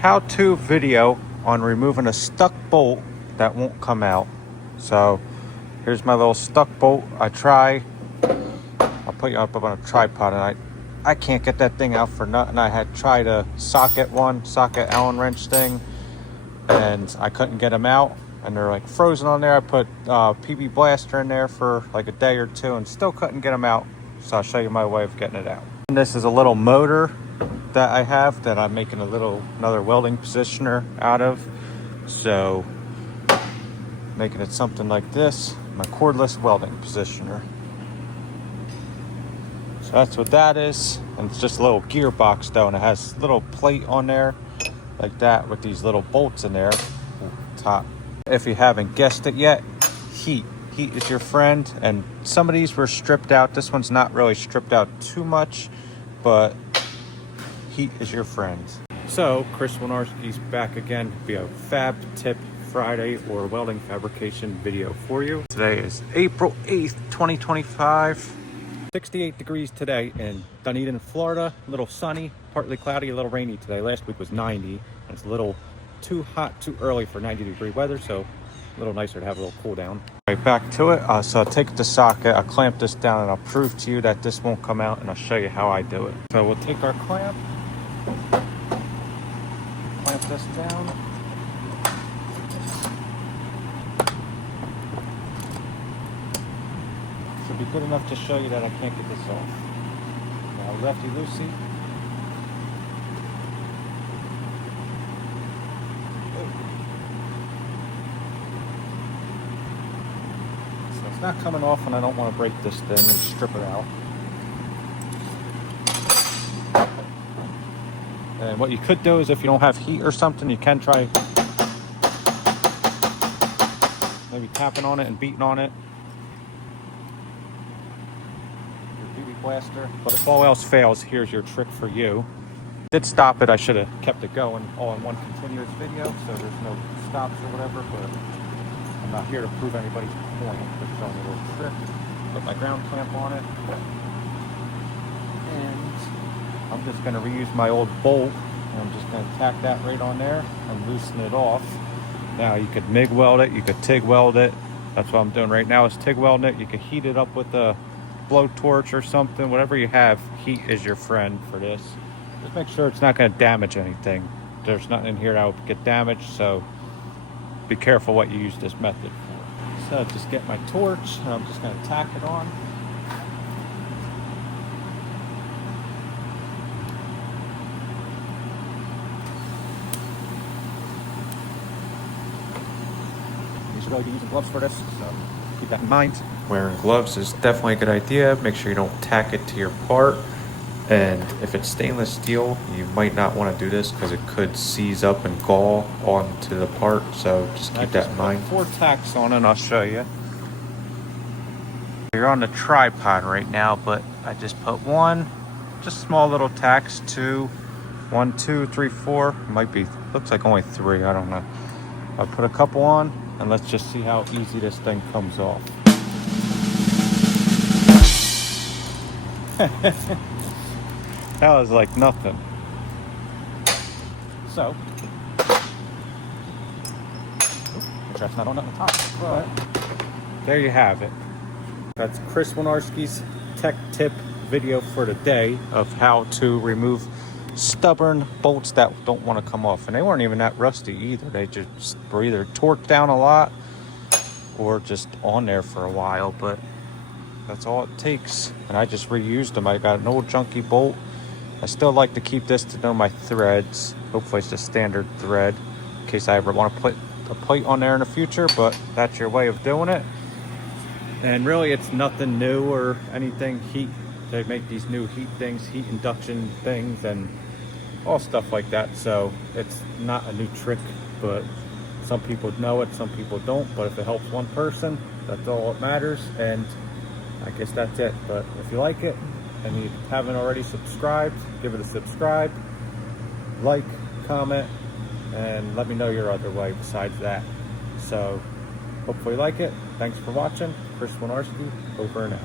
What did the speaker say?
how-to video on removing a stuck bolt that won't come out. So here's my little stuck bolt. I'll put you up on a tripod, and I can't get that thing out for nothing. I had tried a socket Allen wrench thing, and I couldn't get them out, and they're like frozen on there. I put PB Blaster in there for like a day or two and still couldn't get them out. So I'll show you my way of getting it out. And this is a little motor that I have that I'm making another welding positioner out of. So making it something like this, my cordless welding positioner. So that's what that is. And it's just a little gearbox though, and it has a little plate on there like that with these little bolts in there. Top. If you haven't guessed it yet, heat is your friend. And some of these were stripped out. This one's not really stripped out too much, but heat is your friend. So Chris Wojnarski's back again via Fab Tip Friday or welding fabrication video for you. Today is April 8th, 2025. 68 degrees today in Dunedin, Florida. A little sunny, partly cloudy, a little rainy today. Last week was 90, and it's a little too hot, too early for 90-degree weather, so a little nicer to have a little cool down. Right, back to it. So I'll take the socket, I'll clamp this down, and I'll prove to you that this won't come out, and I'll show you how I do it. So we'll take our clamp this down. Should be good enough to show you that I can't get this off. Now lefty loosey. So it's not coming off, and I don't want to break this thing and strip it out. And what you could do is, if you don't have heat or something, you can try maybe tapping on it and beating on it. Your PB Blaster. But if all else fails, here's your trick for you. Did stop it. I should have kept it going all in one continuous video, so there's no stops or whatever, but I'm not here to prove anybody's point. Just showing you a little trick. Put my ground clamp on it. And I'm just going to reuse my old bolt, and I'm just going to tack that right on there and loosen it off. Now you could MIG weld it, you could TIG weld it. That's what I'm doing right now, is TIG welding it. You could heat it up with a blowtorch or something. Whatever you have, heat is your friend for this. Just make sure it's not going to damage anything. There's nothing in here that will get damaged, so be careful what you use this method for. So just get my torch, and I'm just going to tack it on. Really be using gloves for this, so keep that in mind. Wearing gloves is definitely a good idea. Make sure you don't tack it to your part, and if it's stainless steel, you might not want to do this because it could seize up and gall onto the part, so just keep that in mind. 4 tacks on, and I'll show you. You're on the tripod right now, but I just put 1, just small little tacks, 2, 1, 2, 3, 4. Might be, looks like only 3, I don't know. I'll put a couple on, and let's just see how easy this thing comes off. That was like nothing. So, that's not on at the top, but there you have it. That's Chris Wojnarski's tech tip video for today of how to remove stubborn bolts that don't want to come off. And they weren't even that rusty either. They just were either torqued down a lot or just on there for a while, but that's all it takes. And I just reused them. I got an old junky bolt. I still like to keep this to know my threads. Hopefully it's just standard thread in case I ever want to put a plate on there in the future, but that's your way of doing it. And really it's nothing new or anything. Heat, they make these new heat things, heat induction things, and all stuff like that. So it's not a new trick, but some people know it, some people don't. But if it helps one person, that's all that matters. And I guess that's it. But if you like it and you haven't already subscribed, give it a subscribe, like, comment, and let me know your other way besides that. So hopefully you like it. Thanks for watching. Chris Wojnarski, over and out.